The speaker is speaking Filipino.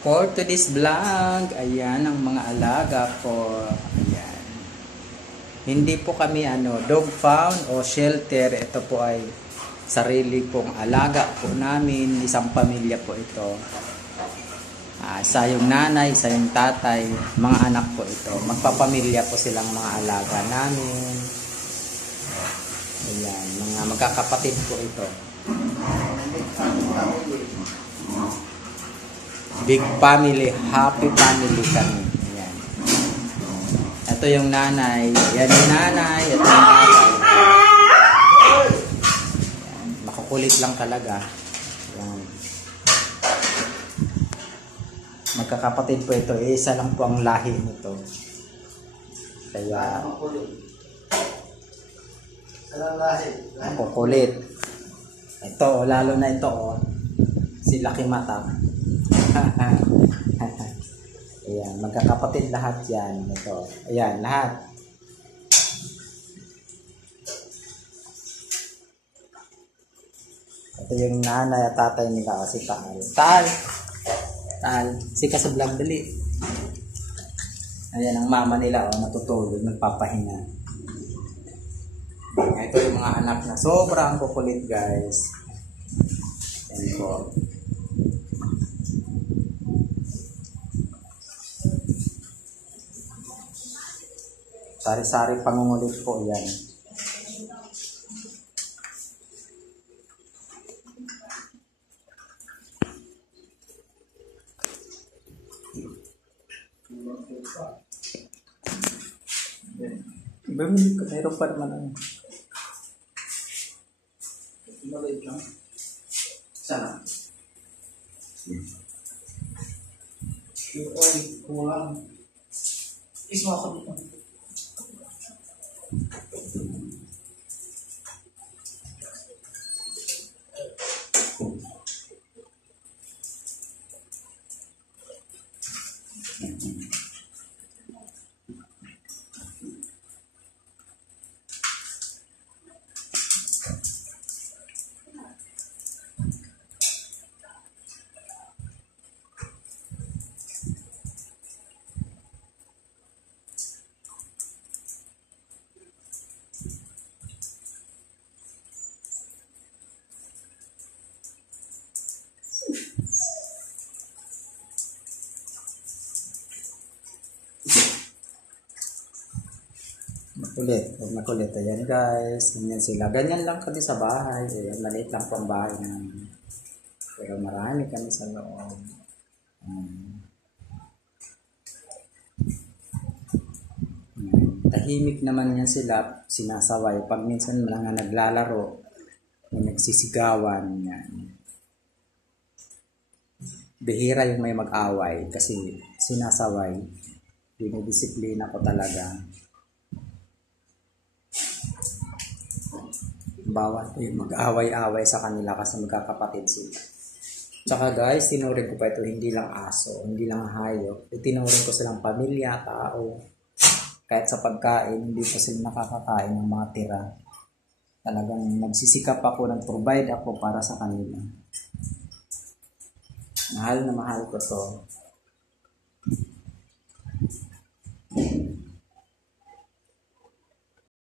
For today's vlog, ayan ang mga alaga ko. Ayan. Hindi po kami dog pound o shelter. Ito po ay sarili pong alaga po namin. Isang pamilya po ito. Isa yung nanay, isa yung tatay, mga anak po ito. Magpapamilya po silang mga alaga namin. Ayan, mga magkakapatid po ito. Big family, happy family kami. Ayan. Ito yung nanay. Yan yung nanay. Ito yung tatay. Ayan. Makukulit lang talaga. Ayan. Magkakapatid po ito. Isa lang po ang lahi nito. Kaya makukulit. Ito, lalo na ito. Si Laki Mata. Ayan, magkakapatid lahat yan. Ito. Ayan, lahat. Ito yung nanay at tatay nila kasi Tal. Tal, sika sa vlog dali. Ayan ang mama nila natutulog, nagpapahinga. Ito yung mga anak na sobrang kukulit, guys. Ayan po. Sari-sari pangungulit po yan. Meron pa naman maliit lang. Sana. Yung kulang. Isma ako dito. Makulit. Ayan, guys. Ganyan sila. Ganyan lang kami sa bahay. Ayan, maliit lang po ang bahay namin. Pero marami kami sa loob. Tahimik naman yan sila. Sinasaway. Pag minsan mga naglalaro, may nagsisigawan. Yan. Bihira yung may mag-away kasi sinasaway. Dinidisiplina ko talaga. Bawat mag-away-away sa kanila kasi magkakapatid sila. Tsaka guys, tinuring ko pa ito hindi lang aso, hindi lang hayop. Tinuring ko silang pamilya, tao. Kahit sa pagkain, hindi pa sila nakakakain ng mga tira. Talagang nagsisikap ako, nag-provide ako para sa kanila. Mahal na mahal ko to.